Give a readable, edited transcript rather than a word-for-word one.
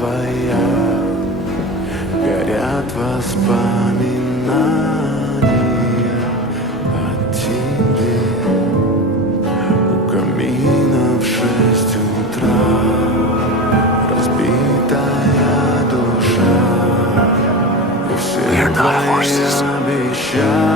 твоя, горят воспоминания о тебе. У камина в 6 утра разбитая душа, и все твои обещания